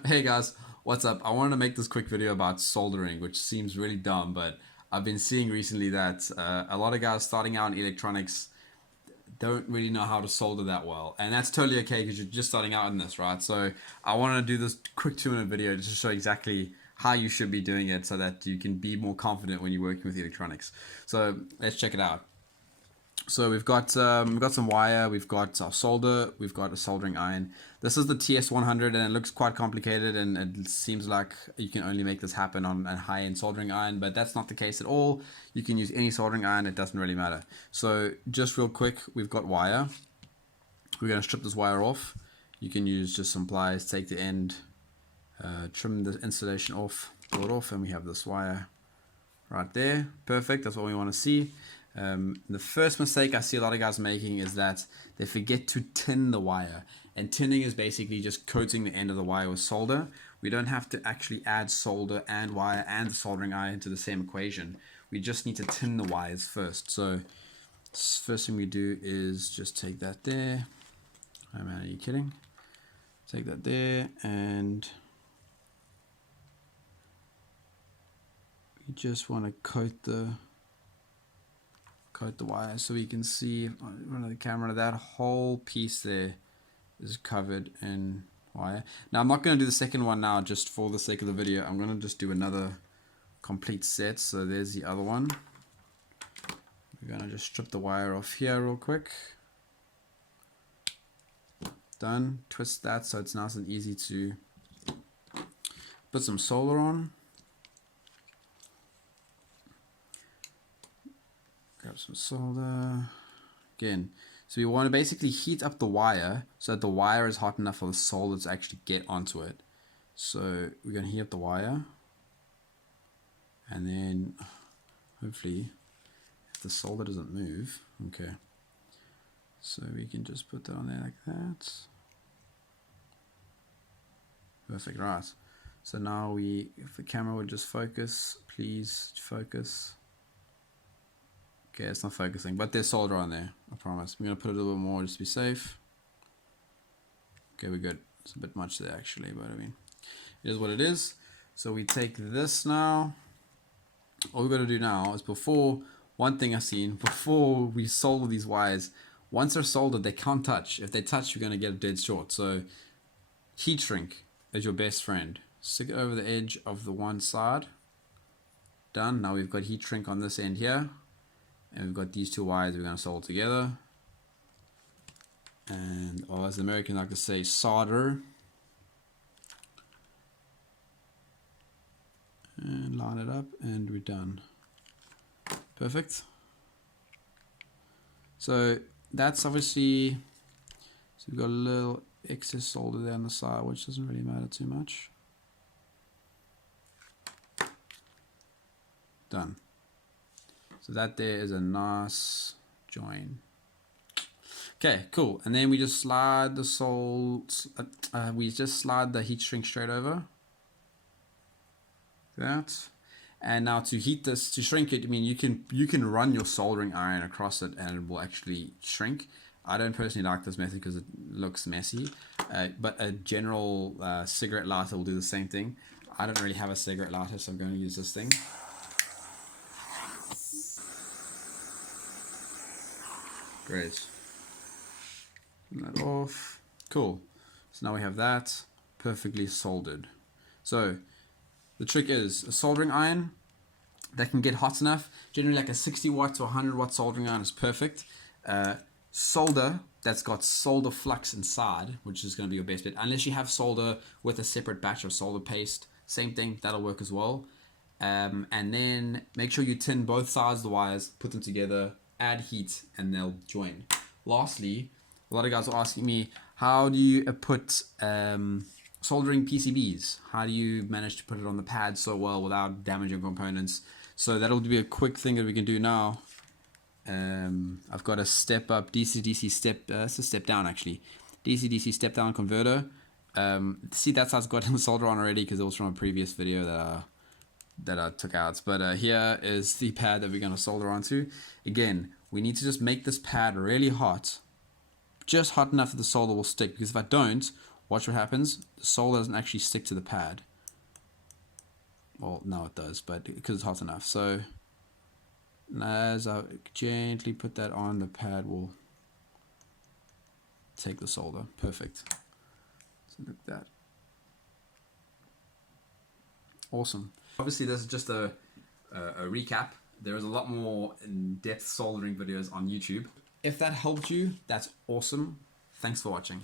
Hey guys, what's up? I wanted to make this quick video about soldering, which seems really dumb, but I've been seeing recently that a lot of guys starting out in electronics don't really know how to solder that well, and that's totally okay because you're just starting out in this, right? So I wanted to do this quick 2 minute video just to show exactly how you should be doing it so that you can be more confident when you're working with electronics. So let's check it out. So we've got some wire, we've got our solder, we've got a soldering iron. This is the TS100 and it looks quite complicated and it seems like you can only make this happen on a high-end soldering iron, but that's not the case at all. You can use any soldering iron, it doesn't really matter. So just real quick, we've got wire. We're going to strip this wire off. You can use just some pliers, take the end, trim the insulation off, pull it off, and we have this wire right there. Perfect, that's what we want to see. The first mistake I see a lot of guys making is that they forget to tin the wire, and tinning is basically just coating the end of the wire with solder. We don't have to actually add solder and wire and the soldering iron to the same equation. We just need to tin the wires first. So first thing we do is just take that there. Oh man, are you kidding? Take that there and we just want to coat the wire so we can see in front of the camera that whole piece there is covered in wire. Now I'm not going to do the second one now just for the sake of the video. I'm going to just do another complete set. So there's the other one. We're going to just strip the wire off here real quick. Done. Twist that so it's nice and easy to put some solder on. Grab some solder again. So we want to basically heat up the wire so that the wire is hot enough for the solder to actually get onto it. So we're going to heat up the wire, and then hopefully if the solder doesn't move, okay, so we can just put that on there like that. Perfect. Right, so now if the camera would just focus, please focus. Okay, it's not focusing, but there's solder on there, I promise. I'm going to put a little bit more just to be safe. Okay, we're good. It's a bit much there actually, but I mean, it is what it is. So we take this now. All we've got to do now is one thing I've seen, before we solder these wires, once they're soldered, they can't touch. If they touch, you're going to get dead short. So heat shrink is your best friend. Stick it over the edge of the one side. Done. Now we've got heat shrink on this end here. And we've got these two wires we're going to solder together. And, or as the Americans like to say, solder. And line it up and we're done. Perfect. So that's obviously, so we've got a little excess solder there on the side, which doesn't really matter too much. Done. So that there is a nice join. Okay, cool. And then we just slide the slide the heat shrink straight over. That. And now to heat this, to shrink it, I mean, you can run your soldering iron across it and it will actually shrink. I don't personally like this method because it looks messy, but a general cigarette lighter will do the same thing. I don't really have a cigarette lighter, so I'm going to use this thing. Great. Turn that off. Cool. So now we have that perfectly soldered. So the trick is a soldering iron that can get hot enough. Generally like a 60 watt to 100 watt soldering iron is perfect. Solder that's got solder flux inside, which is going to be your best bet. Unless you have solder with a separate batch of solder paste, same thing, that'll work as well. And then make sure you tin both sides of the wires, put them together, add heat, and they'll join. Lastly, a lot of guys are asking me, how do you put soldering PCBs? How do you manage to put it on the pad so well without damaging components? So that'll be a quick thing that we can do now. I've got a step up DC-DC step, it's a step down actually, DC-DC step down converter. See, that's how it's got solder on already because it was from a previous video that I took out. But here is the pad that we're going to solder onto. Again, we need to just make this pad really hot, just hot enough that the solder will stick, because if I don't, watch what happens. The solder doesn't actually stick to the pad. Well, no it does, but because it's hot enough. So as I gently put that on, the pad will take the solder. Perfect. So look at that. Awesome. Obviously this is just a recap. There is a lot more in-depth soldering videos on YouTube. If that helped you, that's awesome. Thanks for watching.